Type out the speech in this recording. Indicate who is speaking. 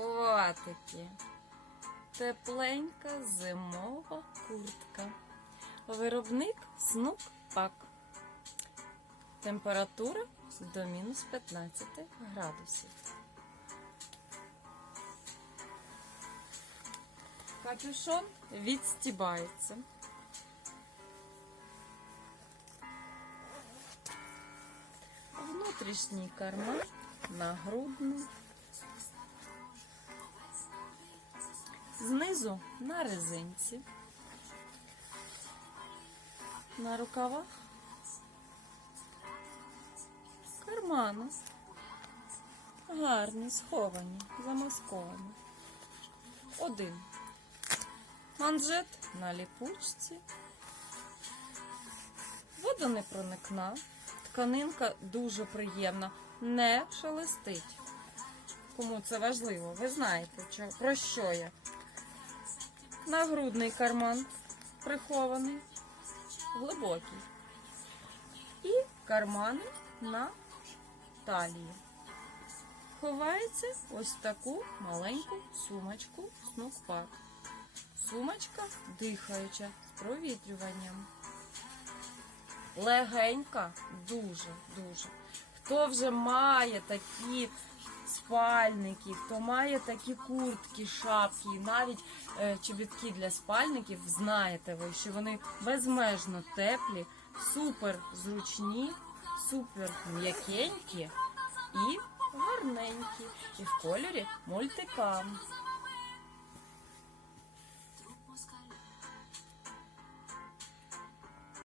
Speaker 1: Котики. Тепленька зимова куртка. Виробник Снук Пак. Температура до мінус 15 градусів. Капюшон відстібається. Внутрішній карман нагрудний. Знизу на резинці. На рукавах кармани. Гарні, сховані, замасковані. Один. Манжет на ліпучці. Водонепроникна. Тканинка дуже приємна, не шелестить. Кому це важливо, ви знаєте, про що я. Нагрудний карман прихований, глибокий. І кармани на талії. Ховається ось таку маленьку сумочку снукпак. Сумочка дихаюча з провітрюванням. Легенька, дуже, дуже. Хто вже має такі спальники, хто має такі куртки, шапки, і навіть е, чобітки для спальників, знаєте ви, що вони безмежно теплі, супер зручні, супер м'якенькі і гарненькі. І в кольорі мультикам.